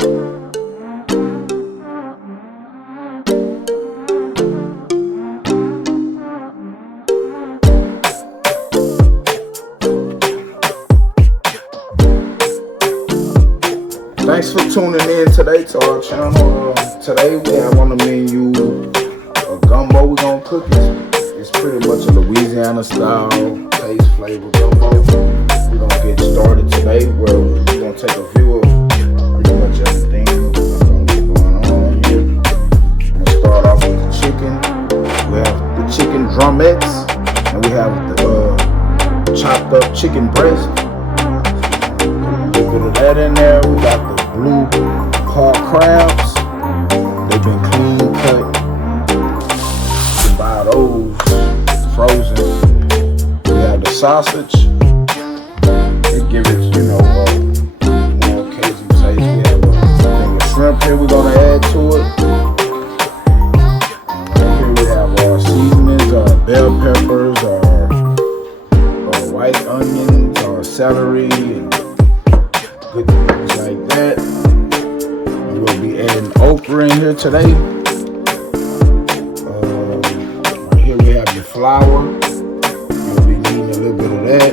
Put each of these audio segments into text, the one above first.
Thanks for tuning in today to our channel. Today we have on the menu a gumbo we're gonna cook. It's pretty much a Louisiana style taste flavor gumbo. We're gonna get started today where we're gonna take a view of pretty much everything that's gonna be going on here. I'm gonna start off with the chicken. We have the chicken drumettes and we have the chopped up chicken breast. A little bit of that in there. We got the blue claw crabs. They've been clean cut. You can buy those frozen. We have the sausage. It gives it, more Cajun taste. We have a thing of shrimp here we're gonna add to it. And right here we have our seasonings, our bell peppers, our white onions, our celery, and good things like that. We'll be adding okra in here today. Right here we have your flour. You'll be needing a little bit of that.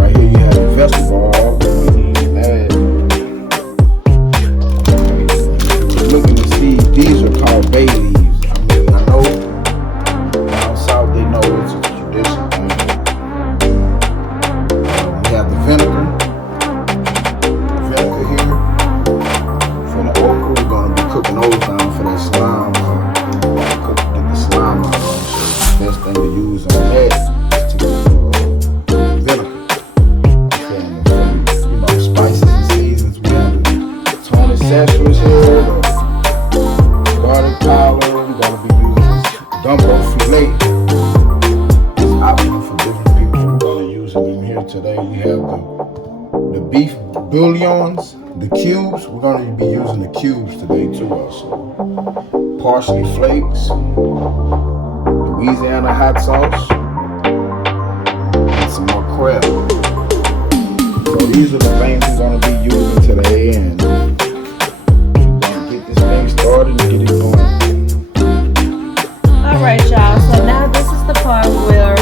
Right here you have your vegetable oil. We'll be needing that. Okay. If you're looking to see, these are called bay leaves. I know down south they know it's a tradition thing. We have the vinegar. Cooking those down for that slime. Get the slime out of them. So the best thing to use on that is to use vinegar. Okay, and spices and seasons. We have the Tony Szechuan's here, the garlic powder. We're gonna be using this gumbo filet. It's optional for different people. We're gonna use it in here today. We have the beef bouillons. The cubes, we're going to be using the cubes today too also. Parsley flakes, Louisiana hot sauce, and some more crab. So these are the things we're going to be using today, and we're going to get this thing started and get it going. Alright y'all, so now this is the part where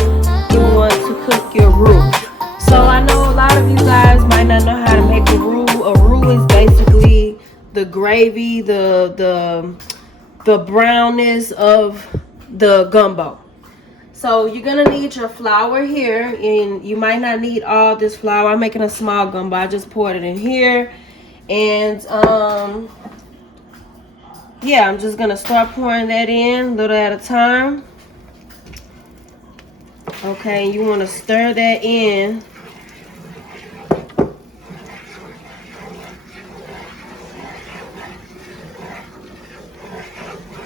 you want to cook your roux. So I know a lot of you guys might not know how to make a roux. A roux is basically the gravy, the brownness of the gumbo. So you're gonna need your flour here, and you might not need all this flour. I'm making a small gumbo. I just poured it in here, and yeah, I'm just gonna start pouring that in a little at a time. Okay, you want to stir that in.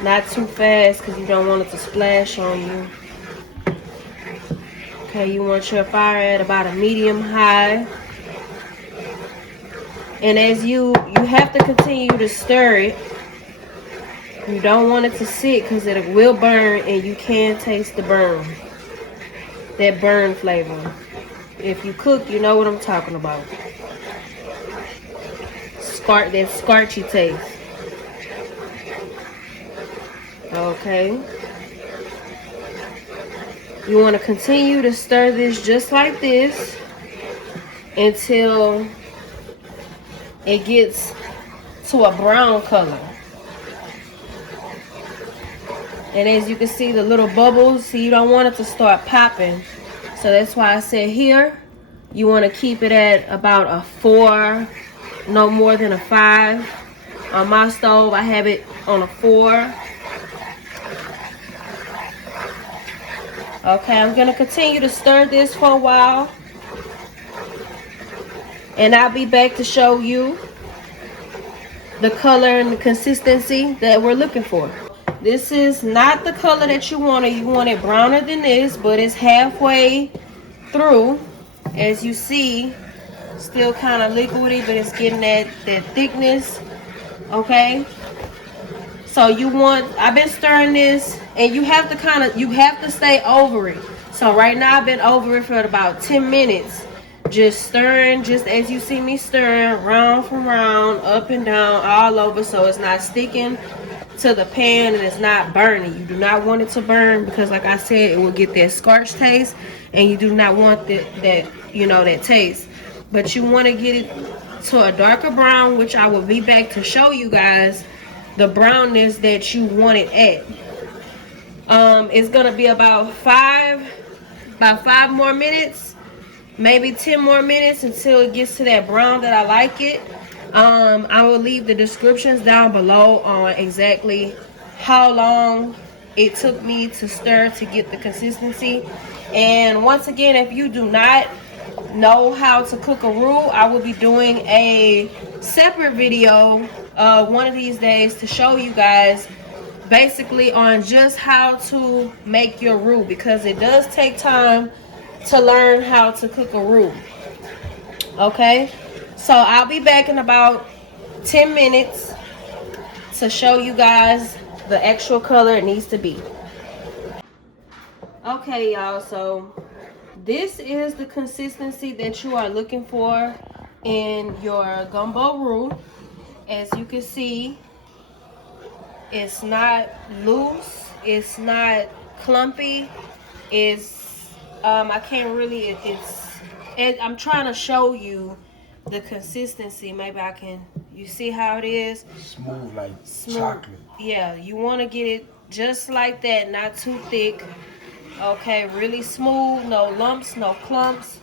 Not too fast because you don't want it to splash on you. Okay, you want your fire at about a medium high. And as you have to continue to stir it. You don't want it to sit because it will burn, and you can taste the burn. That burn flavor. If you cook, you know what I'm talking about. That scorchy taste. Okay. You want to continue to stir this just like this until it gets to a brown color. And as you can see, the little bubbles, see, you don't want it to start popping. So that's why I said here, you want to keep it at about a 4, no more than a 5. On my stove, I have it on a 4. Okay, I'm going to continue to stir this for a while. And I'll be back to show you the color and the consistency that we're looking for. This is not the color that you want it. You want it browner than this, but it's halfway through. As you see, still kind of liquidy, but it's getting that thickness. Okay, so I've been stirring this, and you have to stay over it. So right now I've been over it for about 10 minutes. just stirring, just as you see me stirring, round from round, up and down, all over, so it's not sticking to the pan and it's not burning. You do not want it to burn because, like I said, it will get that scorch taste, and you do not want that you know, that taste. But you want to get it to a darker brown, which I will be back to show you guys the brownness that you want it at. It's gonna be about five more minutes, maybe 10 more minutes until it gets to that brown that I like it. I will leave the descriptions down below on exactly how long it took me to stir to get the consistency. And once again, if you do not know how to cook a roux, I will be doing a separate video one of these days to show you guys basically on just how to make your roux, because it does take time to learn how to cook a roux. Okay, so I'll be back in about 10 minutes to show you guys the actual color it needs to be. Okay, y'all, so this is the consistency that you are looking for in your gumbo roux. As you can see, it's not loose, it's not clumpy, it's I can't really, I'm trying to show you the consistency. Maybe I can, you see how it is? Smooth like Smooth. chocolate. Yeah, you want to get it just like that, not too thick. Okay, really smooth, no lumps, no clumps.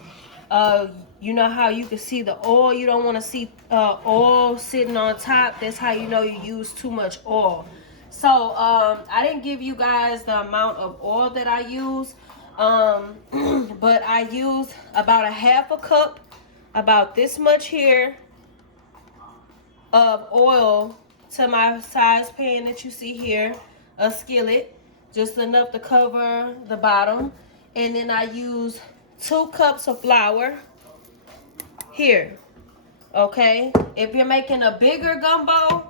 You know how you can see the oil? You don't want to see oil sitting on top. That's how you know you use too much oil. So I didn't give you guys the amount of oil that I use, but I used about a half a cup, about this much here, of oil to my size pan that you see here, a skillet, just enough to cover the bottom. And then I use 2 cups of flour here. Okay, if you're making a bigger gumbo,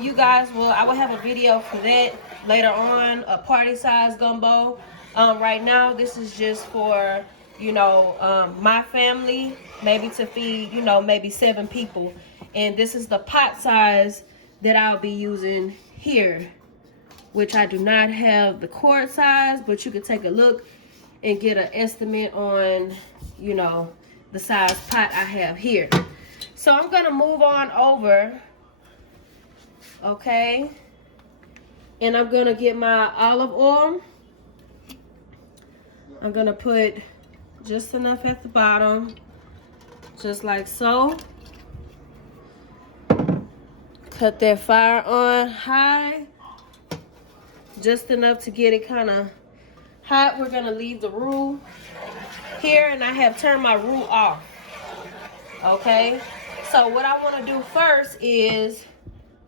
you guys will, I will have a video for that later on, a party size gumbo. Right now this is just for, you know, my family, maybe to feed, you know, maybe 7 people. And this is the pot size that I'll be using here, which I do not have the quart size, but you can take a look and get an estimate on, you know, the size pot I have here. So I'm gonna move on over, okay, and I'm gonna get my olive oil. I'm gonna put just enough at the bottom, just like so. Cut that fire on high, just enough to get it kind of hot. We're gonna leave the roux here, and I have turned my roux off. Okay, so what I want to do first is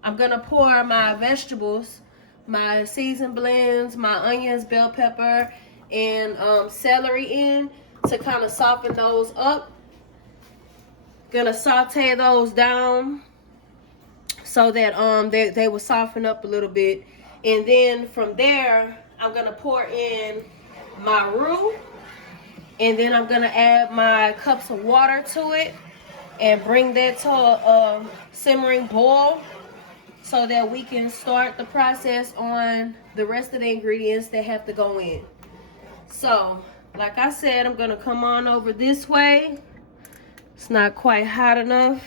I'm gonna pour my vegetables, my seasoned blends, my onions, bell pepper, and celery in to kind of soften those up. Gonna saute those down so that they will soften up a little bit, and then from there I'm gonna pour in my roux, and then I'm gonna add my cups of water to it and bring that to a simmering boil so that we can start the process on the rest of the ingredients that have to go in. So like I said, I'm gonna come on over this way. It's not quite hot enough.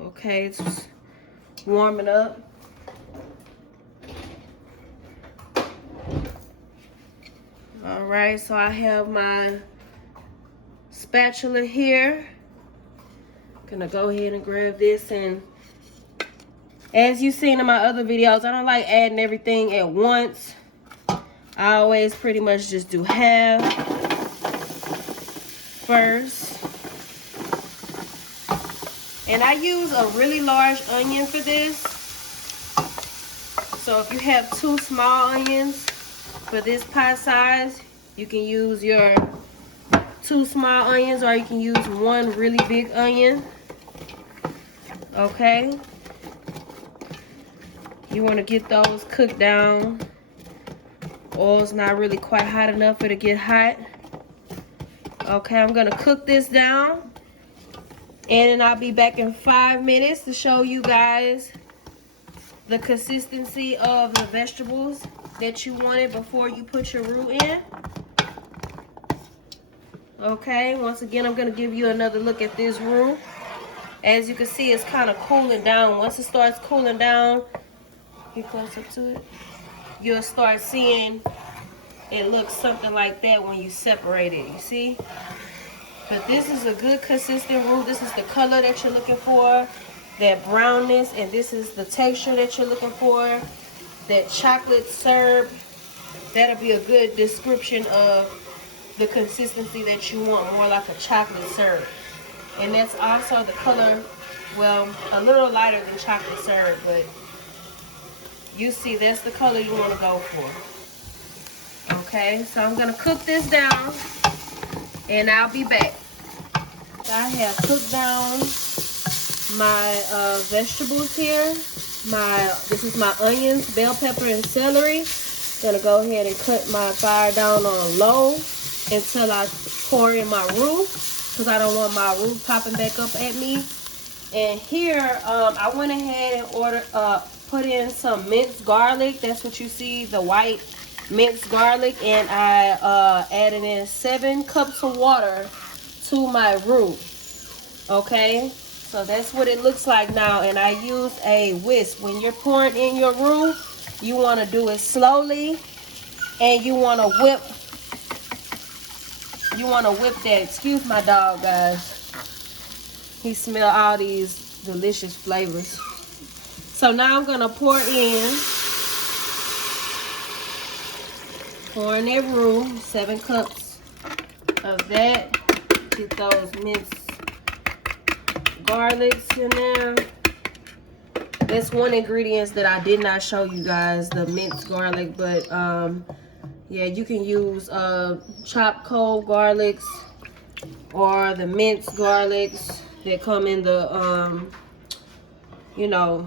Okay, it's warming up. All right, so I have my spatula here. Gonna go ahead and grab this, and as you've seen in my other videos, I don't like adding everything at once. I always pretty much just do half first. And I use a really large onion for this. So if you have 2 small onions for this pie size, you can use your 2 small onions, or you can use 1 really big onion. Okay. You want to get those cooked down. Oil's not really quite hot enough for it to get hot. Okay, I'm gonna cook this down, and then I'll be back in 5 minutes to show you guys the consistency of the vegetables that you wanted before you put your roux in. Okay, once again, I'm gonna give you another look at this roux. As you can see, it's kind of cooling down. Once it starts cooling down, get close up to it, you'll start seeing it looks something like that when you separate it, you see? But this is a good consistent roux. This is the color that you're looking for, that brownness, and this is the texture that you're looking for, that chocolate syrup. That'll be a good description of the consistency that you want, more like a chocolate syrup. And that's also the color, well, a little lighter than chocolate syrup, but you see that's the color you want to go for. Okay, so I'm gonna cook this down and I'll be back. I have cooked down my vegetables here. This is my onions, bell pepper, and celery. Gonna go ahead and cut my fire down on low until I pour in my roux, because I don't want my roux popping back up at me. And here, I went ahead and put in some minced garlic. That's what you see, the white minced garlic. And I added in 7 cups of water to my roux. Okay, so that's what it looks like now. And I used a whisk. When you're pouring in your roux, you want to do it slowly, and you want to whip. You want to whip that. Excuse my dog, guys. He smell all these delicious flavors. So now I'm gonna pour in that roux, 7 cups of that. Get those minced garlics in there. That's one ingredient that I did not show you guys, the minced garlic, but yeah, you can use chopped cold garlics or the minced garlics that come in the you know,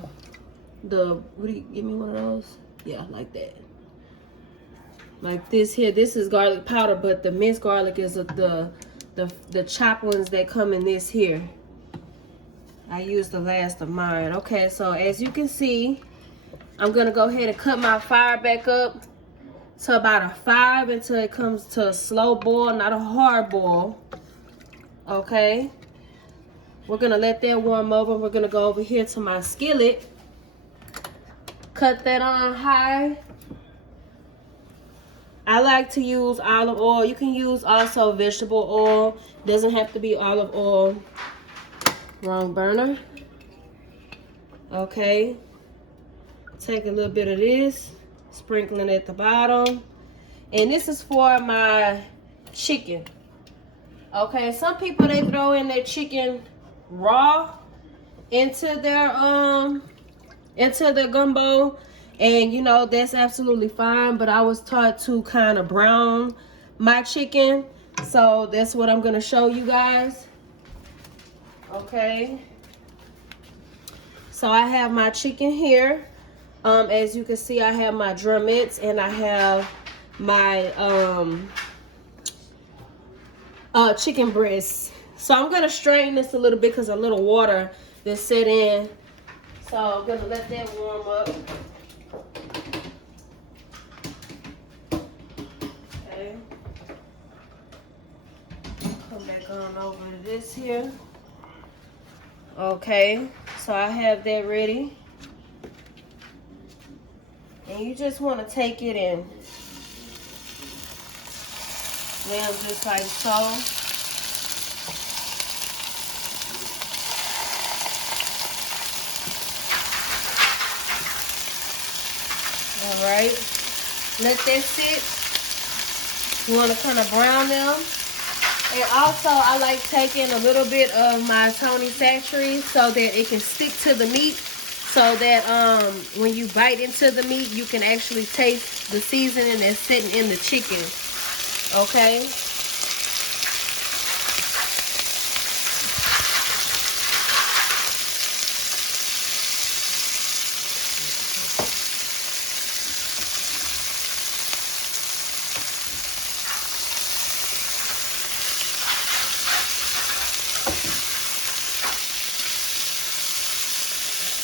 give me one of those? Yeah, like that. Like this here, this is garlic powder, but the minced garlic is the chopped ones that come in this here. I used the last of mine. Okay, so as you can see, I'm gonna go ahead and cut my fire back up to about a 5 until it comes to a slow boil, not a hard boil. Okay, we're gonna let that warm over. We're gonna go over here to my skillet, cut that on high. I like to use olive oil. You can use also vegetable oil. Doesn't have to be olive oil. Wrong burner. Okay, take a little bit of this, sprinkling at the bottom, and this is for my chicken. Okay, some people, they throw in their chicken raw into their gumbo, and you know, that's absolutely fine, but I was taught to kind of brown my chicken, so that's what I'm gonna show you guys. Okay, so I have my chicken here. As you can see, I have my drumettes and I have my chicken breasts. So I'm gonna strain this a little bit because a little water that's set in. So I'm gonna let that warm up. Okay. Come back on over to this here. Okay, so I have that ready. And you just want to take it in. Now just like so. Alright. Let that sit. You want to kind of brown them. And also, I like taking a little bit of my Tony Satchery so that it can stick to the meat, so that when you bite into the meat, you can actually taste the seasoning that's sitting in the chicken. Okay?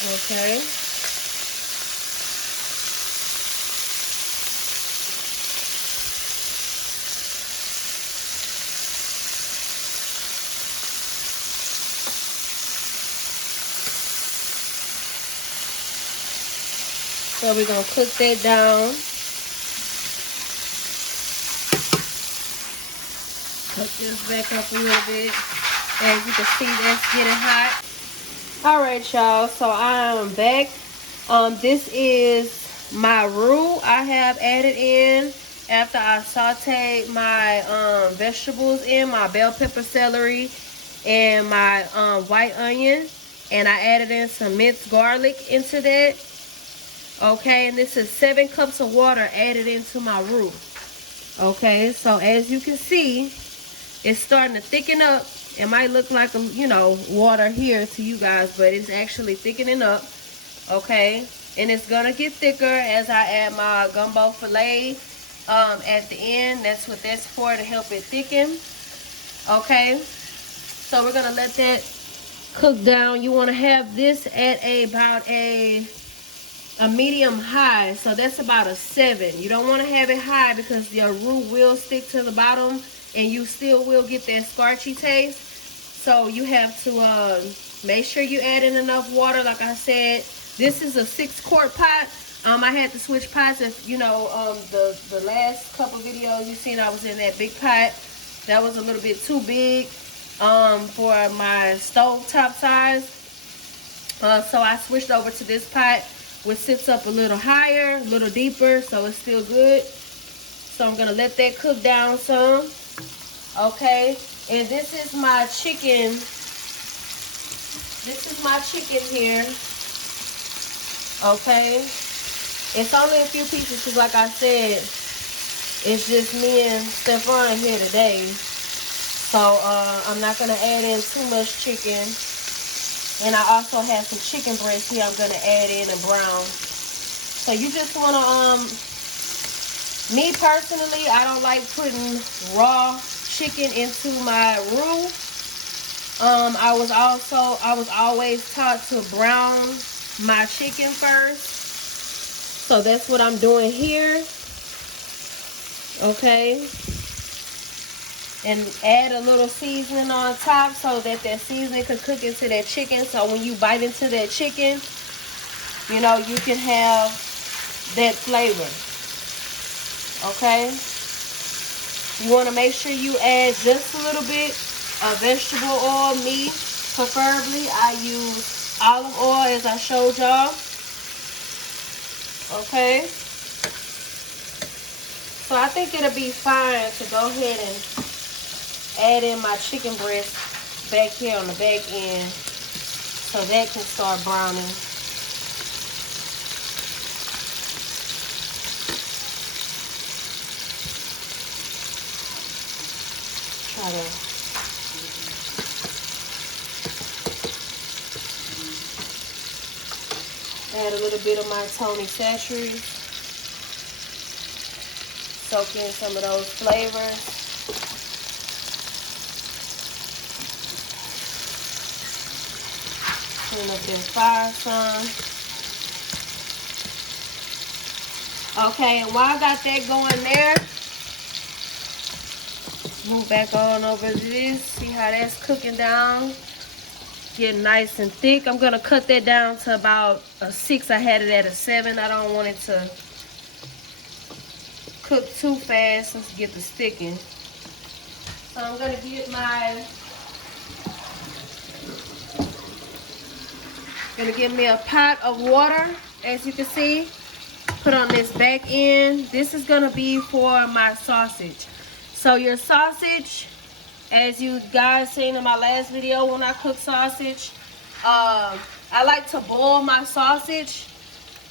Okay. So we're gonna cook that down. Cook this back up a little bit. As you can see, that's getting hot. All right, y'all. So I am back. This is my roux I have added in after I sauteed my vegetables in, my bell pepper, celery, and my white onion. And I added in some minced garlic into that. Okay, and this is 7 cups of water added into my roux. Okay, so as you can see, it's starting to thicken up. It might look like, water here to you guys, but it's actually thickening up. Okay, and it's gonna get thicker as I add my gumbo filet at the end. That's what that's for, to help it thicken. Okay, so we're gonna let that cook down. You want to have this at about a medium high, so that's about a 7. You don't want to have it high because your roux will stick to the bottom and you still will get that starchy taste. So you have to make sure you add in enough water. Like I said, this is a 6-quart pot. I had to switch pots. If the last couple videos you seen, I was in that big pot. That was a little bit too big for my stovetop size. So I switched over to this pot, which sits up a little higher, a little deeper, so it's still good. So I'm gonna let that cook down some. Okay, and this is my chicken. This is my chicken here. Okay, it's only a few pieces because, like I said, it's just me and Stefan here today. So I'm not gonna add in too much chicken. And I also have some chicken breast here I'm gonna add in and brown. So you just wanna, me personally, I don't like putting raw chicken into my roux. I was always taught to brown my chicken first. So that's what I'm doing here. Okay. And add a little seasoning on top so that seasoning can cook into that chicken. So when you bite into that chicken, you can have that flavor. Okay? You want to make sure you add just a little bit of vegetable oil. Me, preferably, I use olive oil as I showed y'all. Okay? So I think it'll be fine to go ahead and add in my chicken breast back here on the back end so that can start browning. Try to add a little bit of my Tony Sachet. Soak in some of those flavors. Clean up them fire some. Okay, and while I got that going there, move back on over to this. See how that's cooking down. Getting nice and thick. I'm gonna cut that down to about a 6. I had it at a 7. I don't want it to cook too fast and get the sticking. So I'm gonna get me a pot of water, as you can see. Put on this back end. This is gonna be for my sausage. So your sausage, as you guys seen in my last video when I cook sausage, I like to boil my sausage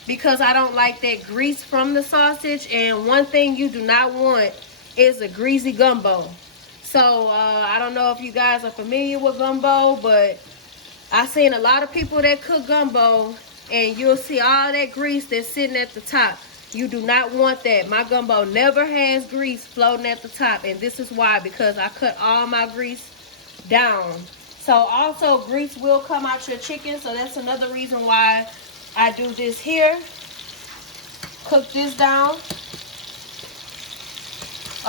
because I don't like that grease from the sausage. And one thing you do not want is a greasy gumbo. So I don't know if you guys are familiar with gumbo, but I've seen a lot of people that cook gumbo and you'll see all that grease that's sitting at the top. You do not want that. My gumbo never has grease floating at the top, and this is why, because I cut all my grease down. So also grease will come out your chicken. So that's another reason why I do this here. Cook this down.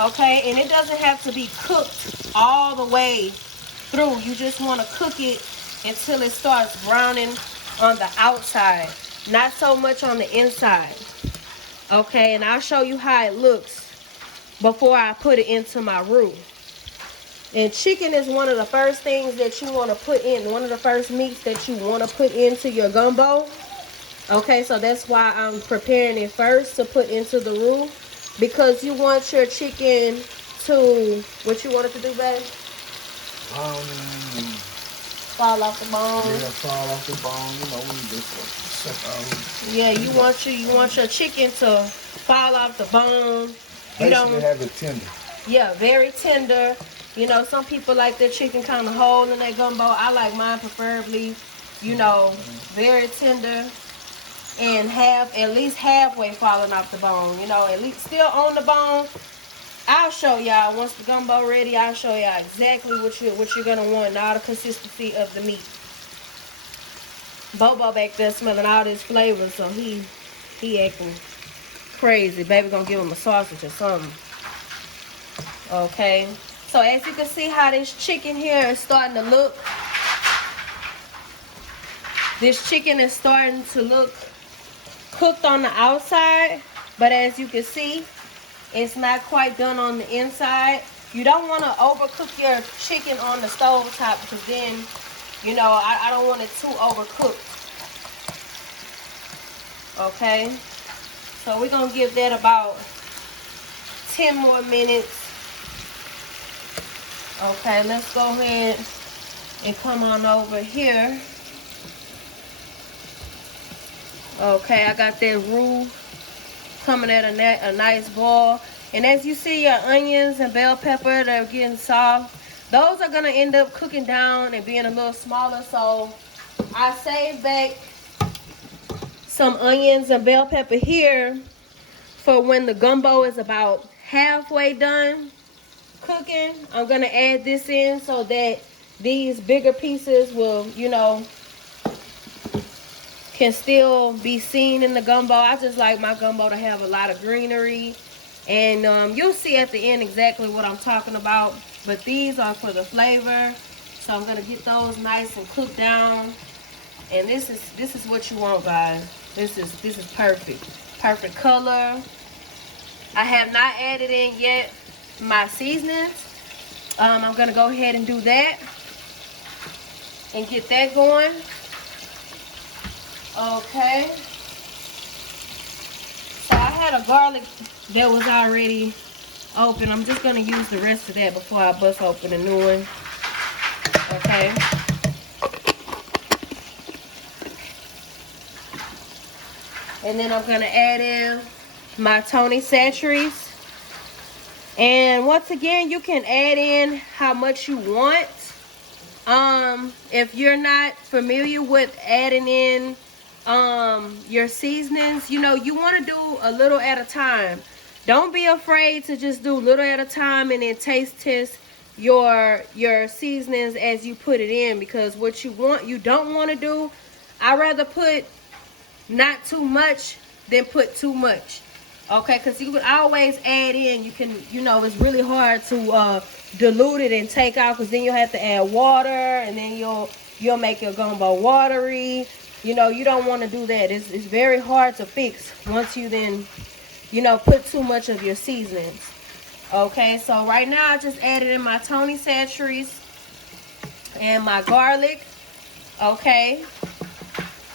Okay, and it doesn't have to be cooked all the way through. You just want to cook it until it starts browning on the outside, not so much on the inside. Okay, and I'll show you how it looks before I put it into my roux. And chicken is one of the first things that you want to put in, one of the first meats that you want to put into your gumbo. Okay, so that's why I'm preparing it first to put into the roux, because you want your chicken to, what you want it to do, babe? Fall off the bone. Yeah, fall off the bone. You know, we just suck out. Yeah, you want your chicken to fall off the bone. You Basically have it tender. Yeah, very tender. You know, some people like their chicken kind of whole in their gumbo. I like mine preferably, you know, very tender and at least halfway falling off the bone. You know, at least still on the bone. I'll show y'all once the gumbo ready. I'll show y'all exactly what you're gonna want and all the consistency of the meat. Bobo back there smelling all this flavor, so he acting crazy. Baby gonna give him a sausage or something. Okay, so as you can see how this chicken here is starting to look. This chicken is starting to look cooked on the outside, but as you can see, it's not quite done on the inside. You don't want to overcook your chicken on the stove top, because then, you know, I don't want it too overcooked. Okay, so we're gonna give that about 10 more minutes. Okay, let's go ahead and come on over here. Okay, I got that roux coming at a nice boil. And as you see, your onions and bell pepper, they're getting soft. Those are gonna end up cooking down and being a little smaller. So I saved back some onions and bell pepper here for when the gumbo is about halfway done cooking. I'm gonna add this in so that these bigger pieces will, you know, can still be seen in the gumbo. I just like my gumbo to have a lot of greenery, and you'll see at the end exactly what I'm talking about. But these are for the flavor, so I'm gonna get those nice and cooked down. And this is what you want, guys. This is perfect color. I have not added in yet my seasonings. I'm gonna go ahead and do that and get that going. Okay, so I had a garlic that was already open. I'm just gonna use the rest of that before I bust open a new one. Okay, and then I'm gonna add in my Tony Chachere's, and once again, you can add in how much you want. If you're not familiar with adding in your seasonings, you know, you want to do a little at a time. Don't be afraid to just do little at a time and then taste test your seasonings as you put it in, because what you don't want to do, I'd rather put not too much than put too much. Okay, because you can always add in, you know, it's really hard to dilute it and take out, because then you'll have to add water, and then you'll make your gumbo watery. You know, you don't want to do that. It's very hard to fix once you then, you know, put too much of your seasonings. Okay, so right now I just added in my Tony Chachere's and my garlic, okay,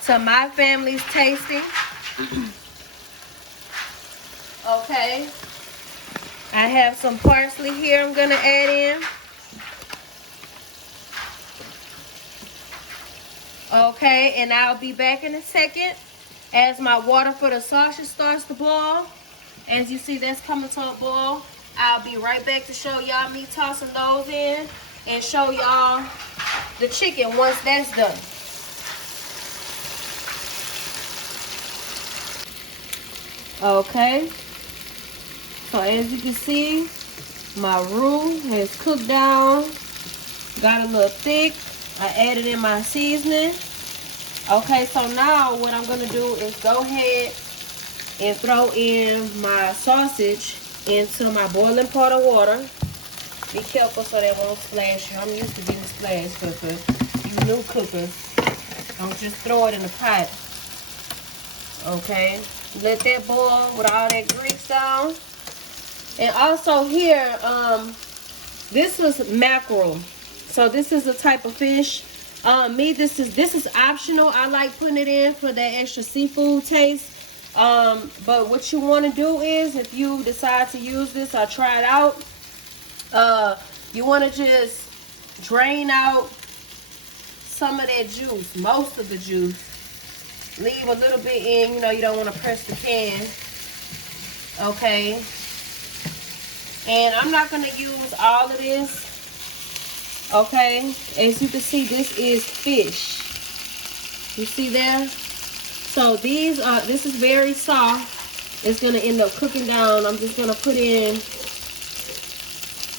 to my family's tasting. Okay, I have some parsley here I'm gonna add in. Okay, and I'll be back in a second as my water for the sausage starts to boil. As you see, that's coming to a boil. I'll be right back to show y'all me tossing those in and show y'all the chicken once that's done. Okay, so as you can see, my roux has cooked down, got a little thick. I added in my seasoning. Okay, so now what I'm gonna do is go ahead and throw in my sausage into my boiling pot of water. Be careful so that won't splash you. I'm used to getting splashed, but for you new cookers, don't just throw it in the pot. Okay, let that boil with all that grease down. And also here, this was mackerel. So this is a type of fish. This is optional. I like putting it in for that extra seafood taste. But what you want to do is, if you decide to use this or try it out, you want to just drain out some of that juice, most of the juice. Leave a little bit in, you know, you don't want to press the can. Okay. And I'm not going to use all of this. Okay. As you can see, this is fish. You see there? So this is very soft. It's going to end up cooking down. I'm just going to put in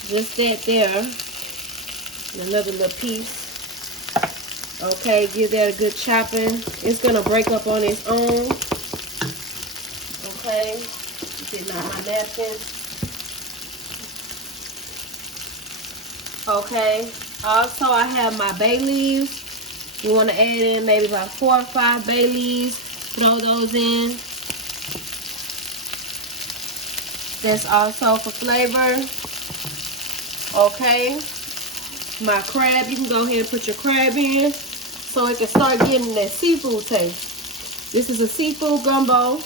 just that there. Another little piece. Okay, give that a good chopping. It's gonna break up on its own. Okay, getting out my napkin. Okay, also I have my bay leaves. You want to add in maybe about 4 or 5 bay leaves. Throw those in. That's also for flavor. Okay, my crab, you can go ahead and put your crab in so it can start getting that seafood taste. This is a seafood gumbo.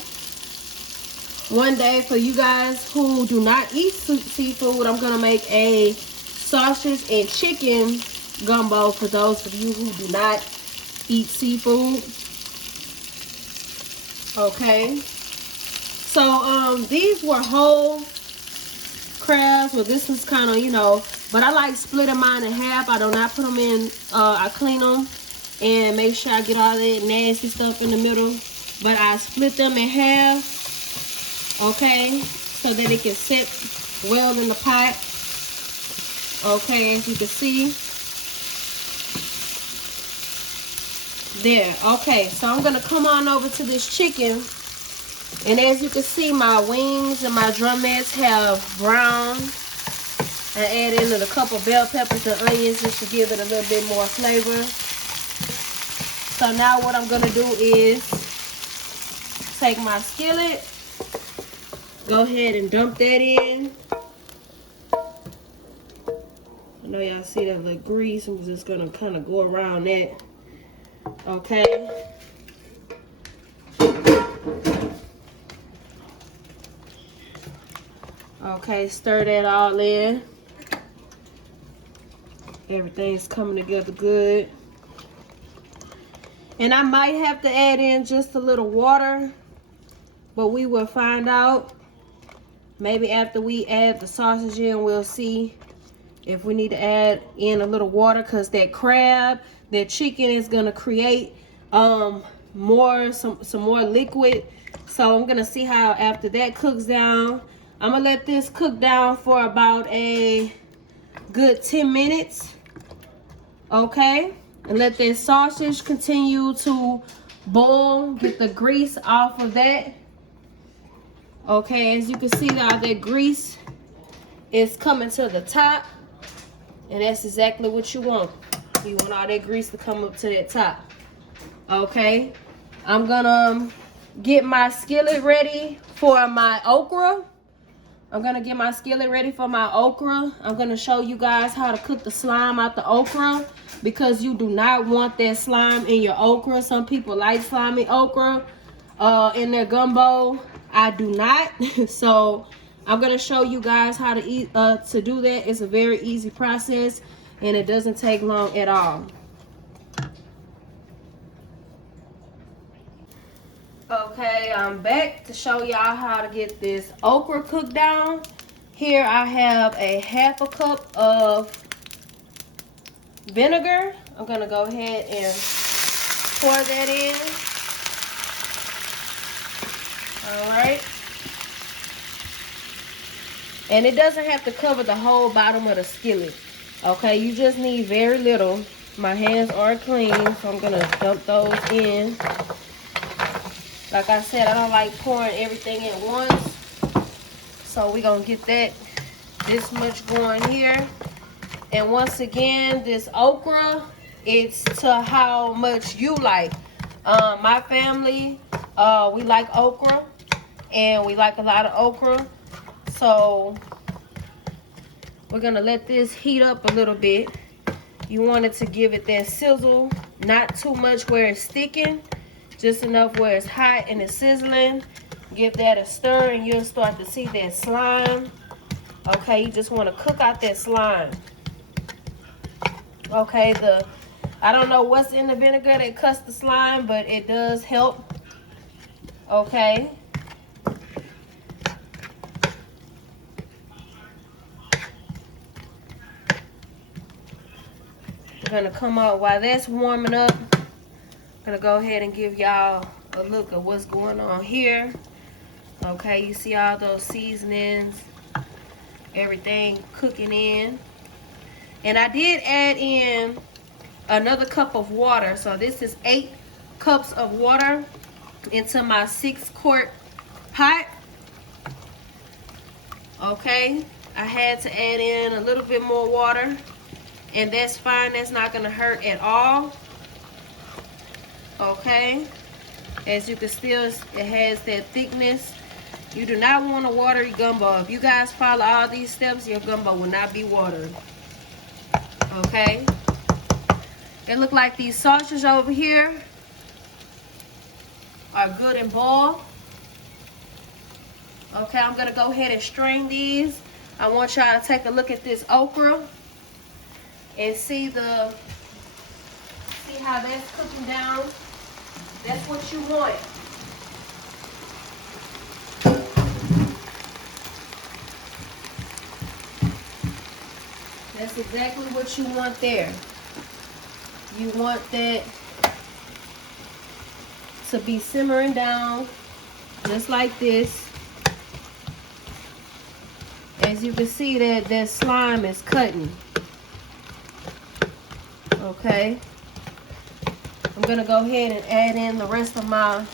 One day for you guys who do not eat seafood, I'm gonna make a sausage and chicken gumbo for those of you who do not eat seafood. Okay, so these were whole crabs. Well, this is kind of, you know, but I like splitting mine in half. I do not put them in, I clean them and make sure I get all that nasty stuff in the middle. But I split them in half, okay, so that it can sit well in the pot. Okay, as you can see. There, okay, so I'm gonna come on over to this chicken. And as you can see, my wings and my drumettes have brown. I add in a couple bell peppers and onions just to give it a little bit more flavor. So now what I'm gonna do is take my skillet, go ahead and dump that in. I know y'all see that little grease. I'm just gonna kind of go around that. Okay. Okay, stir that all in. Everything's coming together good. And I might have to add in just a little water, but we will find out. Maybe after we add the sausage in, we'll see if we need to add in a little water, because that crab, that chicken is gonna create some more liquid. So I'm gonna see how after that cooks down. I'm gonna let this cook down for about a good 10 minutes. Okay, and let that sausage continue to boil, get the grease off of that. Okay, as you can see now, that grease is coming to the top, and that's exactly what you want. You want all that grease to come up to that top. Okay, I'm gonna get my skillet ready for my okra. I'm gonna get my skillet ready for my okra. I'm gonna show you guys how to cook the slime out the okra, because you do not want that slime in your okra. Some people like slimy okra in their gumbo. I do not. So I'm gonna show you guys how to do that. It's a very easy process and it doesn't take long at all. Okay, I'm back to show y'all how to get this okra cooked down. Here I have a ½ cup of vinegar. I'm gonna go ahead and pour that in. All right. And it doesn't have to cover the whole bottom of the skillet. Okay, you just need very little. My hands are clean, so I'm gonna dump those in. Like I said, I don't like pouring everything at once. So we're gonna get this much going here. And once again, this okra, it's to how much you like. My family, we like okra, and we like a lot of okra. So we're gonna let this heat up a little bit. You want it to give it that sizzle, not too much where it's sticking, just enough where it's hot and it's sizzling. Give that a stir and you'll start to see that slime. Okay, you just want to cook out that slime. Okay, I don't know what's in the vinegar that cuts the slime, but it does help. Okay. We're gonna come out while that's warming up. I'm gonna go ahead and give y'all a look at what's going on here. Okay, you see all those seasonings, everything cooking in. And I did add in another cup of water. So this is 8 cups of water into my 6-quart pot. Okay, I had to add in a little bit more water, and that's fine. That's not gonna hurt at all. Okay, as you can still, it has that thickness. You do not want a watery gumbo. If you guys follow all these steps, your gumbo will not be watered. Okay, it look like these sausages over here are good and boiled. Okay, I'm gonna go ahead and strain these. I want y'all to take a look at this okra and see how that's cooking down. That's what you want. That's exactly what you want there. You want that to be simmering down just like this. As you can see, that slime is cutting. Okay, I'm gonna go ahead and add in the rest of my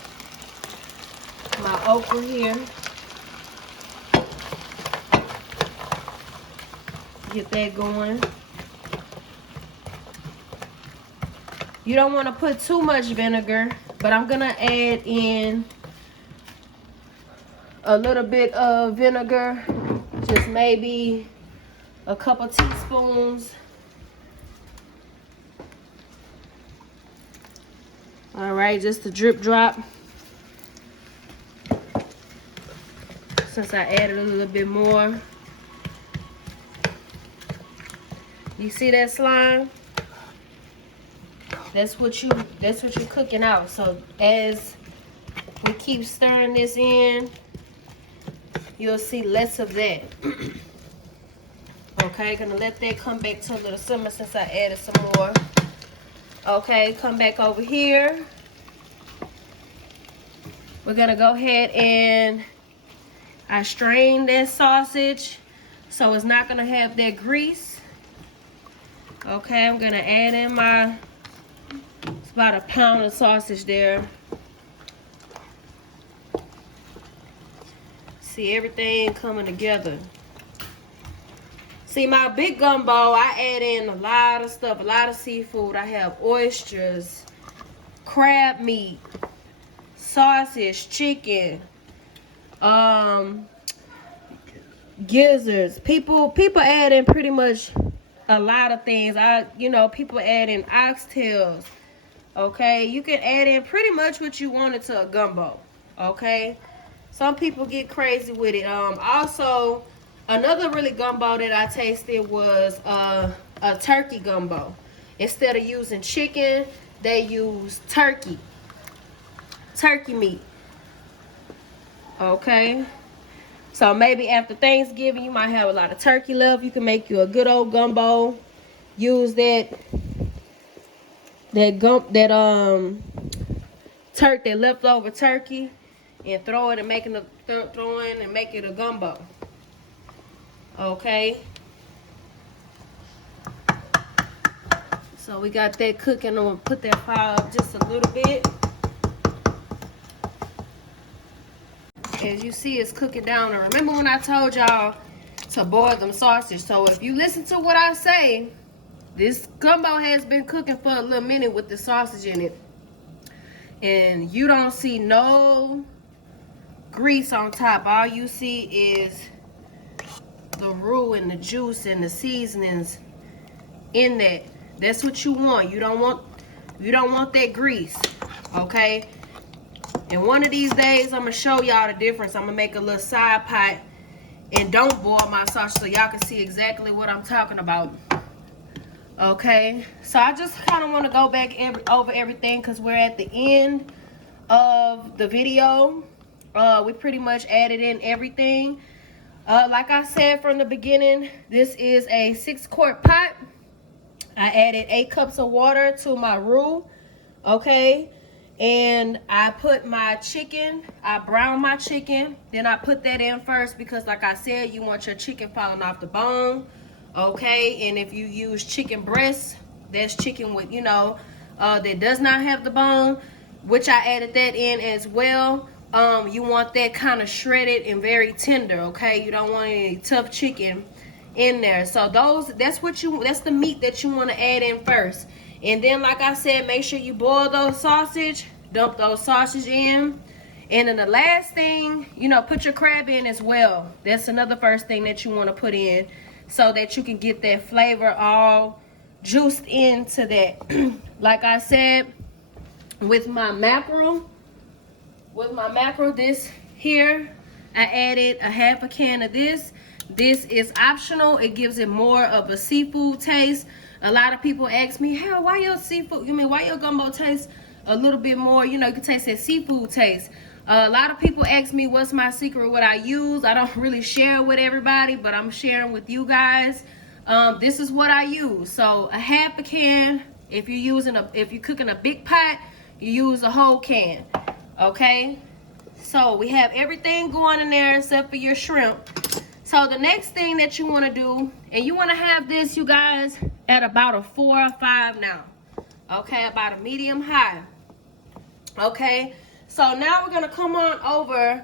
okra here. Get that going. You don't want to put too much vinegar, but I'm gonna add in a little bit of vinegar, just maybe a couple teaspoons. All right, just a drip drop. Since I added a little bit more. You see that slime? That's what you're cooking out. So as we keep stirring this in, you'll see less of that. Okay, gonna let that come back to a little simmer since I added some more. Okay, come back over here. We're gonna go ahead and I strained that sausage so it's not gonna have that grease. Okay, I'm gonna add in it's about a pound of sausage there. See everything coming together. See, my big gumbo, I add in a lot of stuff, a lot of seafood. I have oysters, crab meat, sausage, chicken, gizzards. People add in pretty much a lot of things. People add in oxtails. Okay, you can add in pretty much what you want into a gumbo. Okay, some people get crazy with it. Also, another really gumbo that I tasted was a turkey gumbo. Instead of using chicken, they use turkey meat. Okay, so maybe after Thanksgiving you might have a lot of turkey left. You can make you a good old gumbo. Use that leftover turkey and throw it and make it a gumbo. Okay, So we got that cooking. I'm gonna put that fire up just a little bit. As you see, it's cooking down. And remember when I told y'all to boil them sausage? So if you listen to what I say, this gumbo has been cooking for a little minute with the sausage in it. And you don't see no grease on top. All you see is the roux and the juice and the seasonings in that. That's what you want. You don't want that grease. Okay? And one of these days, I'm gonna show y'all the difference. I'm gonna make a little side pot and don't boil my sausage so y'all can see exactly what I'm talking about. Okay, so I just kind of want to go back over everything because we're at the end of the video. We pretty much added in everything. Like I said from the beginning, this is a 6-quart pot. I added 8 cups of water to my roux. Okay. And I put my chicken, I browned my chicken, then I put that in first because like I said, you want your chicken falling off the bone, okay? And if you use chicken breast, that's chicken with, you know, that does not have the bone, which I added that in as well. You want that kind of shredded and very tender, okay? You don't want any tough chicken in there. So that's the meat that you want to add in first. And then, like I said, make sure you boil those sausage, dump those sausage in. And then the last thing, you know, put your crab in as well. That's another first thing that you want to put in so that you can get that flavor all juiced into that. Like I said, with my mackerel, this here, I added a half a can of this. This is optional. It gives it more of a seafood taste. A lot of people ask me, hey, why your gumbo tastes a little bit more, you know, you can taste that seafood taste. A lot of people ask me what's my secret, what I use. I don't really share with everybody, but I'm sharing with you guys. This is what I use. So a half a can. If you're cooking a big pot, you use a whole can. Okay? So we have everything going in there except for your shrimp. So the next thing that you want to do, and you want to have this, you guys, at about a 4 or 5 now. Okay, about a medium high. Okay, so now we're going to come on over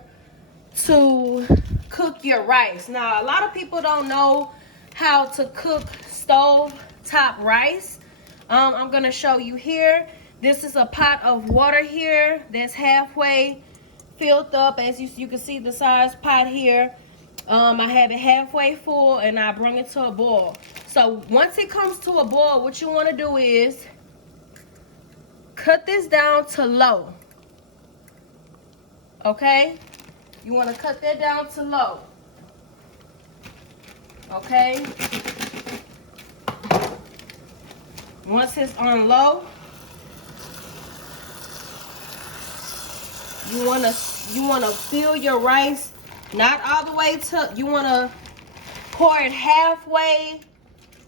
to cook your rice. Now, a lot of people don't know how to cook stove top rice. I'm going to show you here. This is a pot of water here that's halfway filled up. As you can see the size pot here. I have it halfway full and I bring it to a boil. So once it comes to a boil, what you want to do is cut this down to low. Okay? You want to cut that down to low. Okay? Once it's on low, you want to fill your rice. Not all the way to, you want to pour it halfway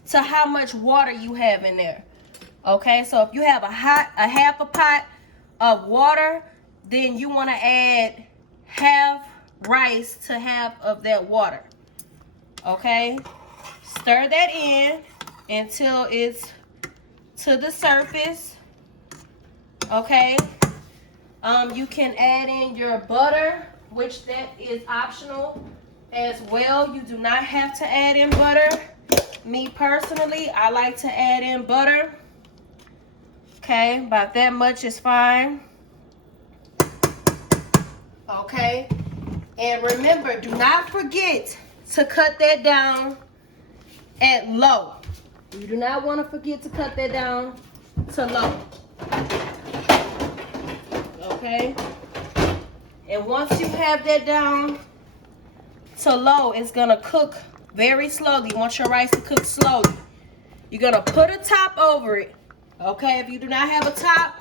to how much water you have in there. Okay, so if you have a half a pot of water, then you want to add half rice to half of that water. Okay, stir that in until it's to the surface. Okay, you can add in your butter, which that is optional as well. You do not have to add in butter. Me personally, I like to add in butter. Okay, about that much is fine. Okay, and remember, do not forget to cut that down at low. You do not want to forget to cut that down to low. Okay, and once you have that down to low, it's gonna cook very slowly. You want your rice to cook slowly. You're gonna put a top over it. Okay, if you do not have a top,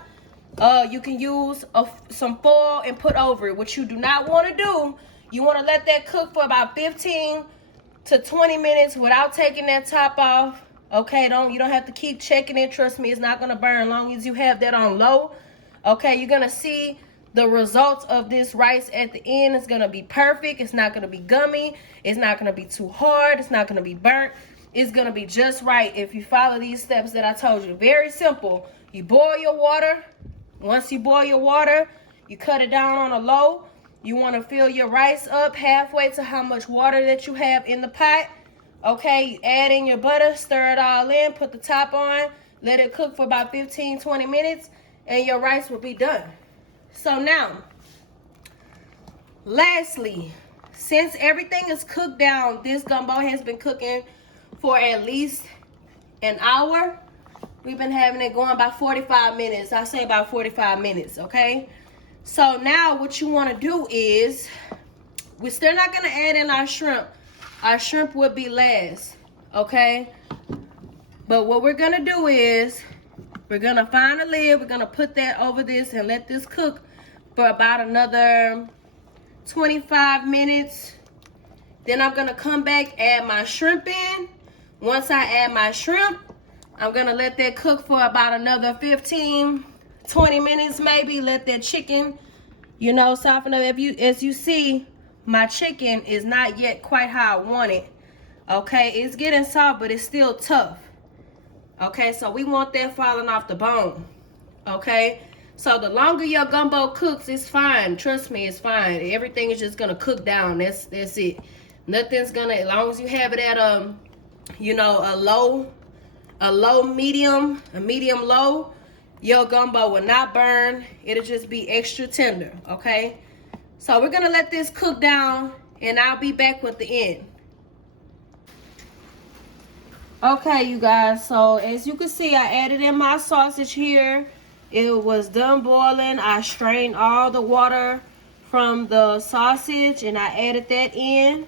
you can use some foil and put over it. What you do not want to do, you want to let that cook for about 15 to 20 minutes without taking that top off. Okay, you don't have to keep checking it. Trust me, it's not gonna burn as long as you have that on low. Okay, you're gonna see the results of this rice at the end. It's gonna be perfect. It's not gonna be gummy. It's not gonna be too hard. It's not gonna be burnt. is gonna be just right if you follow these steps that I told you. Very simple. You boil your water. Once you boil your water, you cut it down on a low. You want to fill your rice up halfway to how much water that you have in the pot. Okay, you add in your butter, stir it all in, put the top on, let it cook for about 15-20 minutes, and your rice will be done. So now, lastly, since everything is cooked down, this gumbo has been cooking for at least an hour. We've been having it going about 45 minutes. I say about 45 minutes, okay? So now what you want to do is, we're still not going to add in our shrimp. Our shrimp would be last, okay? But what we're going to do is, we're going to find a lid. We're going to put that over this and let this cook for about another 25 minutes. Then I'm going to come back, add my shrimp in. Once I add my shrimp, I'm going to let that cook for about another 15-20 minutes maybe. Let that chicken, you know, soften up. As you see, my chicken is not yet quite how I want it. Okay, it's getting soft, but it's still tough. Okay, so we want that falling off the bone. Okay, so the longer your gumbo cooks, it's fine. Trust me, it's fine. Everything is just gonna cook down. That's it. Nothing's gonna, as long as you have it at you know, a medium low, your gumbo will not burn. It'll just be extra tender. Okay, so we're gonna let this cook down, and I'll be back with the end. Okay, you guys, so as you can see, I added in my sausage here. It was done boiling. I strained all the water from the sausage and I added that in.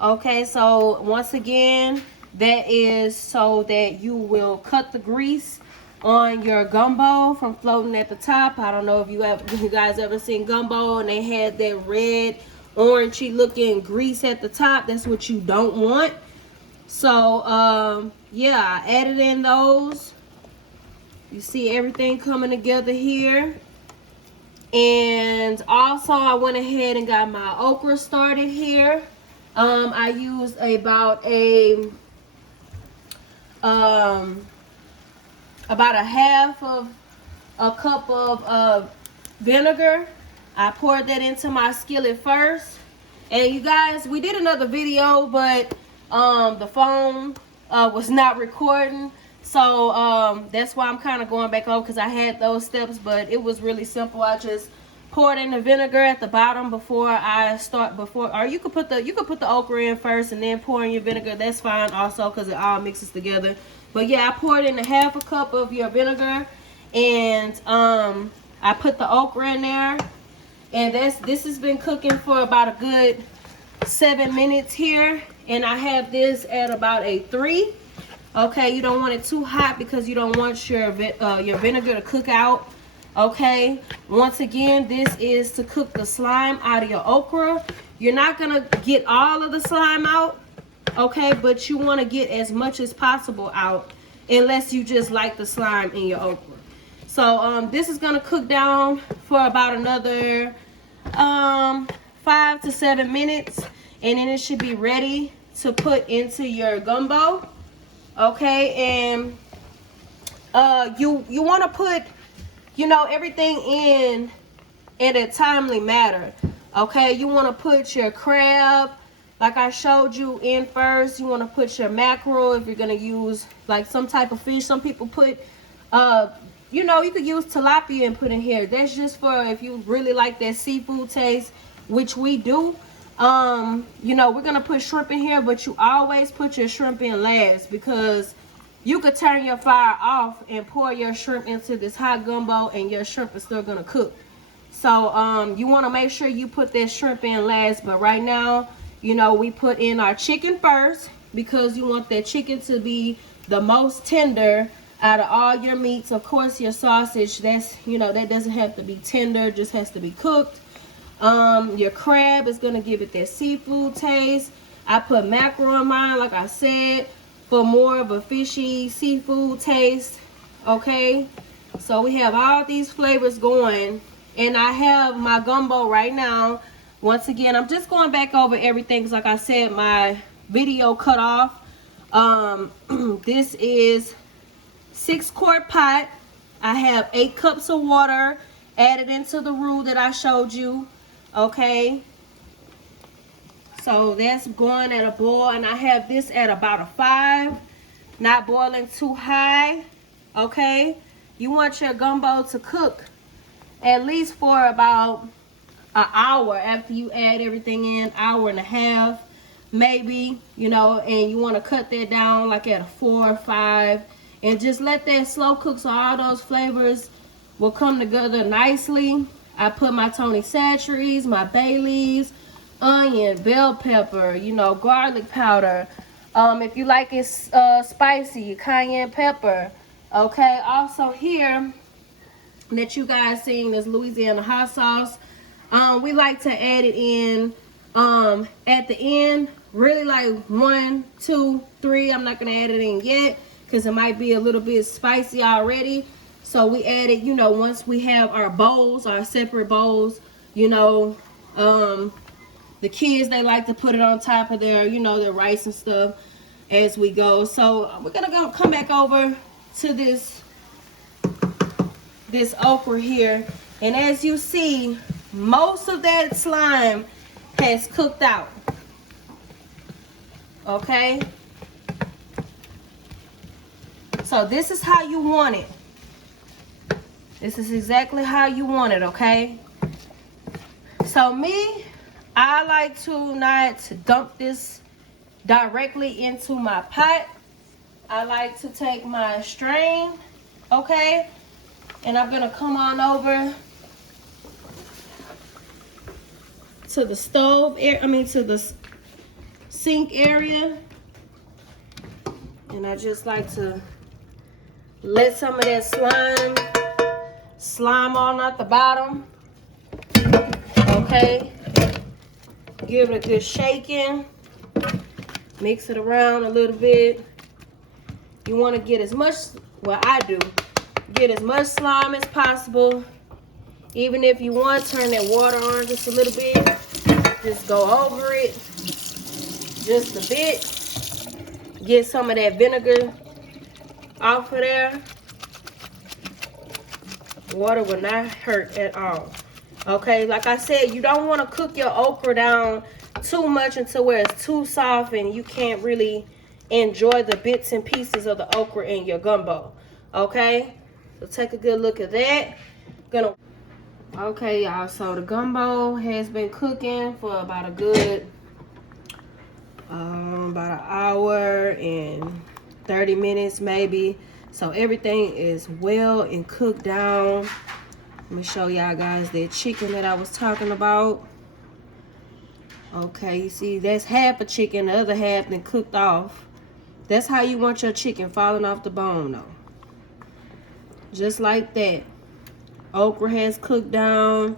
Okay, so once again, that is so that you will cut the grease on your gumbo from floating at the top. I don't know if you guys ever seen gumbo and they had that red, orangey looking grease at the top. That's what you don't want. So yeah, I added in those. You see everything coming together here. And also I went ahead and got my okra started here. I used about a half of a cup of vinegar. I poured that into my skillet first. And you guys, we did another video, but the phone was not recording, so that's why I'm kind of going back over, because I had those steps, but it was really simple. I just poured in the vinegar at the bottom before I start, or you could put the okra in first and then pour in your vinegar. That's fine also, because it all mixes together. But yeah, I poured in a half a cup of your vinegar, and I put the okra in there, and this has been cooking for about a good 7 minutes here. And I have this at about a 3. Okay, you don't want it too hot because you don't want your vinegar to cook out. Okay, once again, this is to cook the slime out of your okra. You're not gonna get all of the slime out, okay, but you want to get as much as possible out, unless you just like the slime in your okra. So this is gonna cook down for about another 5 to 7 minutes, and then it should be ready to put into your gumbo. Okay, and you want to put, you know, everything in a timely manner. Okay, you want to put your crab, like I showed you, in first. You want to put your mackerel if you're going to use like some type of fish. Some people put you know, you could use tilapia and put in here. That's just for if you really like that seafood taste, which we do. You know, we're gonna put shrimp in here, but you always put your shrimp in last, because you could turn your fire off and pour your shrimp into this hot gumbo and your shrimp is still gonna cook. So you want to make sure you put that shrimp in last. But right now, you know, we put in our chicken first, because you want that chicken to be the most tender out of all your meats. Of course, your sausage, that's, you know, that doesn't have to be tender, just has to be cooked. Your crab is gonna give it that seafood taste. I put mackerel in mine, like I said, for more of a fishy seafood taste. Okay, so we have all these flavors going, and I have my gumbo right now. Once again, I'm just going back over everything, because like I said, my video cut off This is 6-quart pot. I have 8 cups of water added into the roux that I showed you. Okay, so that's going at a boil, and I have this at about a 5, not boiling too high. Okay, you want your gumbo to cook at least for about an hour after you add everything in, hour and a half maybe, you know, and you want to cut that down like at a 4 or 5, and just let that slow cook so all those flavors will come together nicely. I put my Tony Chachere's, my bay leaves, onion, bell pepper, you know, garlic powder. If you like it spicy, cayenne pepper. Okay, also here that you guys seen is Louisiana hot sauce. We like to add it in at the end, really like 1, 2, 3. I'm not gonna add it in yet because it might be a little bit spicy already. So we add it, you know, once we have our bowls, our separate bowls. You know, the kids, they like to put it on top of their, you know, their rice and stuff as we go. So we're gonna come back over to this okra here, and as you see, most of that slime has cooked out. Okay, so this is how you want it. This is exactly how you want it. Okay, so me, I like to not dump this directly into my pot. I like to take my strain, okay, and I'm gonna come on over to the stove, to the sink area, and I just like to let some of that slime on at the bottom. Okay, give it a good shaking, mix it around a little bit. You want to get as much, well, I do, get as much slime as possible. Even if you want, turn that water on just a little bit. Just go over it just a bit. Get some of that vinegar off of there. Water will not hurt at all. Okay, like I said, you don't want to cook your okra down too much until where it's too soft and you can't really enjoy the bits and pieces of the okra in your gumbo. Okay, so take a good look at that. Okay, y'all, so the gumbo has been cooking for about a good about an hour and 30 minutes maybe. So everything is well and cooked down. Let me show y'all guys that chicken that I was talking about. Okay, you see, that's half a chicken, the other half been cooked off. That's how you want your chicken, falling off the bone though. Just like that. Okra has cooked down.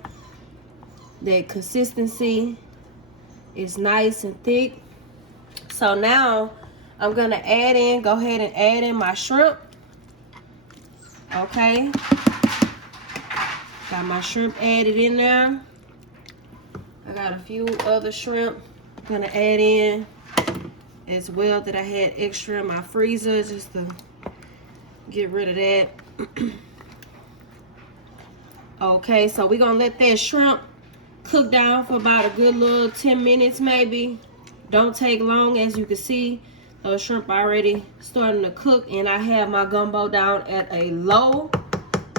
That consistency is nice and thick. So now I'm gonna go ahead and add in my shrimp. Okay, got my shrimp added in there. I got a few other shrimp I'm gonna add in as well that I had extra in my freezer just to get rid of that. Okay, so we're gonna let that shrimp cook down for about a good little 10 minutes maybe. Don't take long. As you can see, those shrimp already starting to cook, and I have my gumbo down at a low,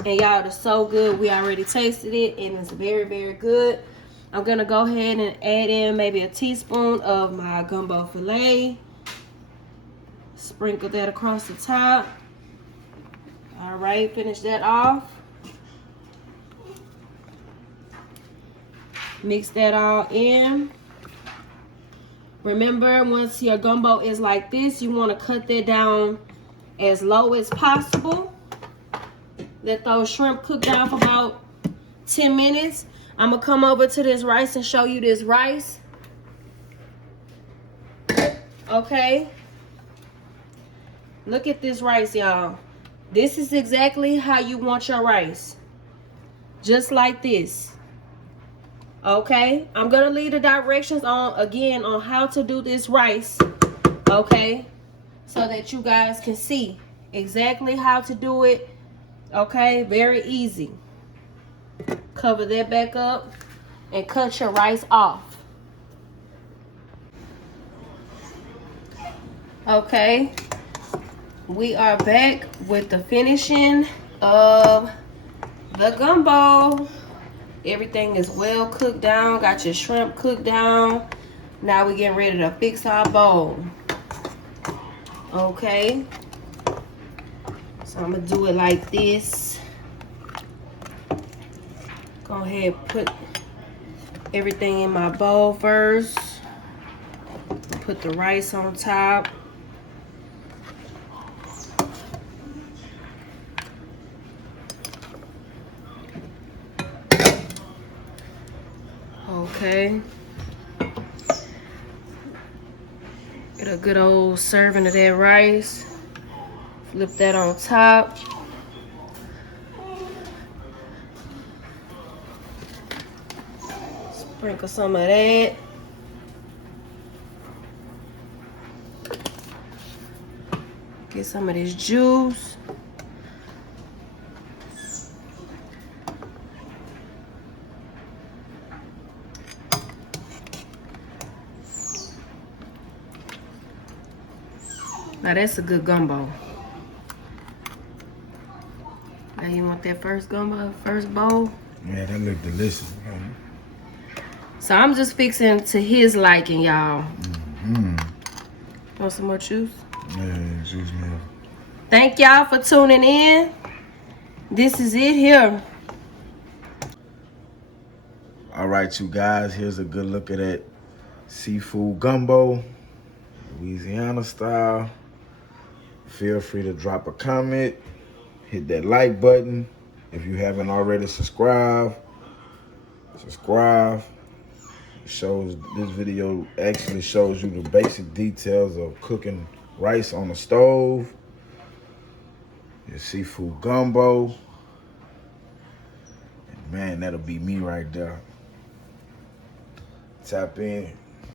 and y'all, it's so good. We already tasted it and it's very, very good. I'm gonna go ahead and add in maybe a teaspoon of my gumbo filet. Sprinkle that across the top. All right, finish that off. Mix that all in. Remember, once your gumbo is like this, you want to cut that down as low as possible. Let those shrimp cook down for about 10 minutes. I'm going to come over to this rice and show you this rice. Okay. Look at this rice, y'all. This is exactly how you want your rice. Just like this. Okay, I'm gonna leave the directions on again on how to do this rice. Okay, so that you guys can see exactly how to do it. Okay, very easy. Cover that back up and cut your rice off. Okay, we are back with the finishing of the gumbo. Everything is well cooked down. Got your shrimp cooked down. Now we're getting ready to fix our bowl. Okay, so I'm gonna do it like this. Go ahead, put everything in my bowl first. Put the rice on top. Okay. Get a good old serving of that rice. Flip that on top. Sprinkle some of that. Get some of this juice. Now that's a good gumbo. Now you want that first gumbo, first bowl? Yeah, that look delicious, man. So I'm just fixing to his liking, y'all. Mm-hmm. Want some more juice? Yeah, juice, man. Thank y'all for tuning in. This is it here. All right, you guys, here's a good look at that seafood gumbo, Louisiana style. Feel free to drop a comment, hit that like button. If you haven't already subscribed. This video actually shows you the basic details of cooking rice on the stove. Your seafood gumbo. And man, that'll be me right there. Tap in.